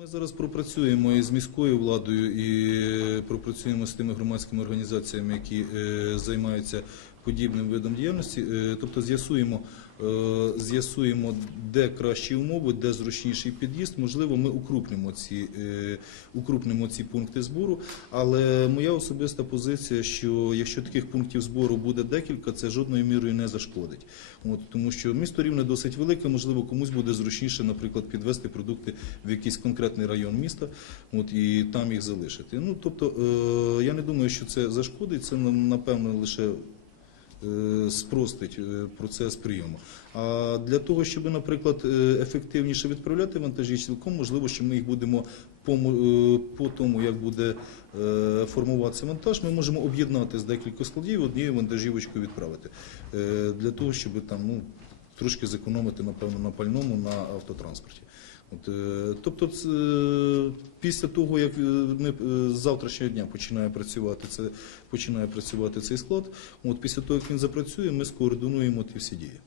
Ми зараз пропрацюємо із міською владою і пропрацюємо з тими громадськими організаціями, які е, займаються подібним видом діяльності. Е, тобто з'ясуємо, е, з'ясуємо, де кращі умови, де зручніший під'їзд. Можливо, ми укрупнимо ці, е, укрупнимо ці пункти збору. Але моя особиста позиція, що якщо таких пунктів збору буде декілька, це жодною мірою не зашкодить. От, тому що місто рівне досить велике, можливо, комусь буде зручніше, наприклад, підвести продукти в якийсь конкретний район міста, от і там їх залишити. Ну тобто, я не думаю, що це зашкодить. Це напевно лише спростить е, процес прийому. А для того, щоб, наприклад, е, ефективніше відправляти вантажі, цілком можливо, що ми їх будемо по, е, тому, як буде е, формуватися вантаж, ми можемо об'єднати з декілька складів однією вантажівочкою відправити. Е, Для того, щоб там ну, трошки зекономити, напевно, на пальному на автотранспорті. От, е, тобто, це, після того, як е, ми е, з завтрашнього дня починає працювати це, починає працювати цей склад, от після того, як він запрацює, ми скоординуємо ті всі дії.